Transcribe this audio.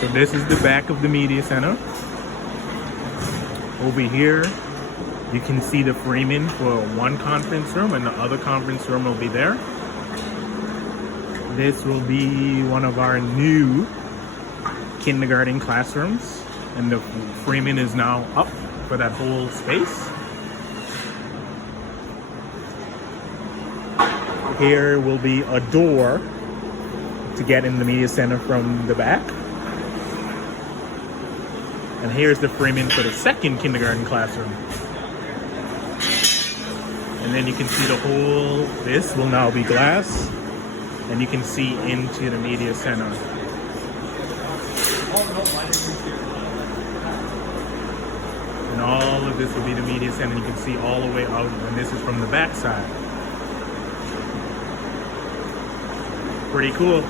So this is the back of the media center. Over here, you can see the framing for one conference room, and the other conference room will be there. This will be one of our new kindergarten classrooms, and the framing is now up for that whole space. Here will be a door to get in the media center from the back. And here's the framing for the second kindergarten classroom. And then you can see the whole, this will now be glass, and you can see into the media center. And all of this will be the media center. You can see all the way out, and this is from the back side. Pretty cool.